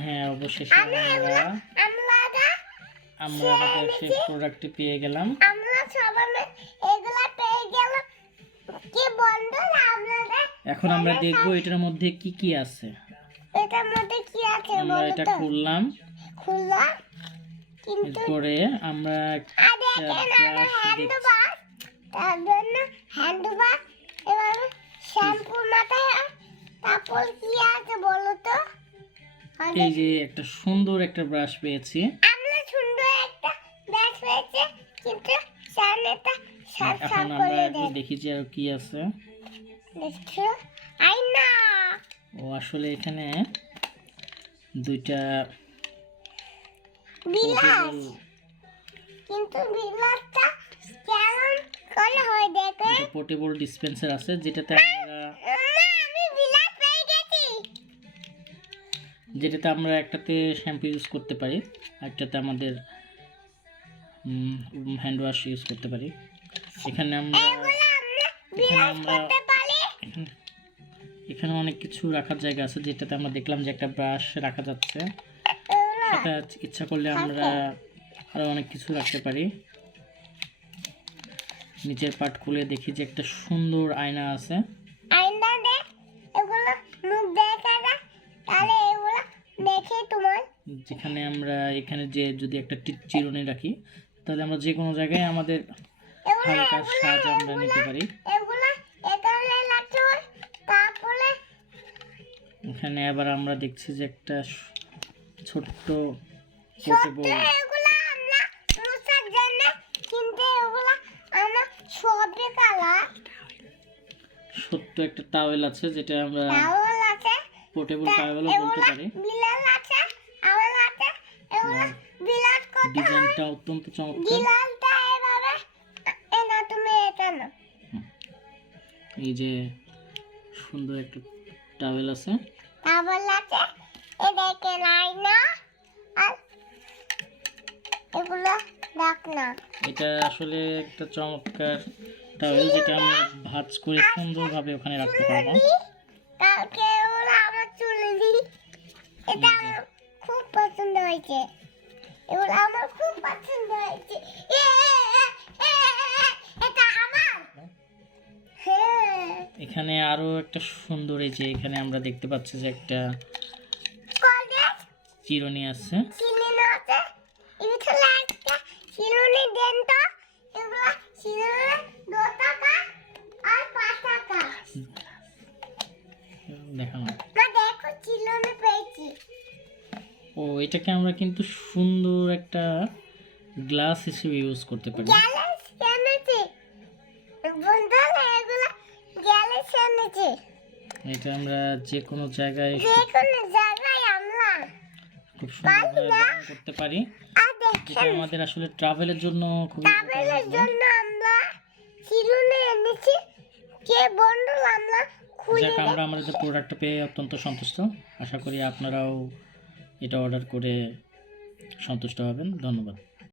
হ্যাঁ, অবশেষে আমরা আমাদের সেই প্রোডাক্টটি পেয়ে গেলাম। এখন আমরা দেখব এটার মধ্যে কি কি আছে। আমরা এটা খুললাম, এরপরে আমরা এই যে একটা সুন্দর একটা ব্রাশ পেয়েছি। এখন আমরা দেখি যে আর কি আছে। ও আসলে এখানে দুইটা পোর্টেবল ডিসপেন্সার আছে, যেটাতে আমরা একটাতে শ্যাম্পু ইউজ করতে পারি, একটাতে আমাদের হ্যান্ড ওয়াশ ইউজ করতে পারি। এখানে অনেক কিছু রাখার জায়গা আছে, যেটাতে আমরা দেখলাম যে একটা ব্রাশ রাখা যাচ্ছে। সেটা ইচ্ছা করলে আমরা আরো অনেক কিছু রাখতে পারি। নিচের পার্ট খুলে দেখি যে একটা সুন্দর আয়না আছে। যেখানে আমরা এখানে যে যদি একটা চিরুনি রাখি, তাহলে আমরা যে কোনো জায়গায় আমাদের হালকা সাজ আমরা নিতে পারি। এখানে আবার আমরা দেখছি যে একটা ছোট্ট ছোট্ট একটা টাওয়েল আছে, যেটা আমরা পোর্টেবল টাওয়েলও বলতে পারি। ডিজাইনটা অত্যন্ত চমৎকার। এই যে সুন্দর একটা টাওয়েল আছে। এটা আসলে একটা চমৎকার টাওয়েল, যেটা আমি ভাঁজ করে সুন্দরভাবে ওখানে রাখতে পারবো। খুব পছন্দ হয়েছে, এগুলো আমার খুব পছন্দ হয়েছে। এখানে আরো একটা সুন্দর, এই যে এখানে আমরা দেখতে পাচ্ছি যে একটা চিরুনি আছে। ও এটাকে আমরা কিন্তু সুন্দর একটা গ্লাস হিসেবে ইউজ করতে পারি। এটা আমরা যে কোনো জায়গায় খুব সুন্দর ব্যবহার করতে পারি। এটা আমাদের আসলে ট্রাভেলের জন্য খুব আমরা আমাদের প্রোডাক্টটা পেয়ে অত্যন্ত সন্তুষ্ট। আশা করি আপনারাও এটা অর্ডার করে সন্তুষ্ট হবেন। ধন্যবাদ।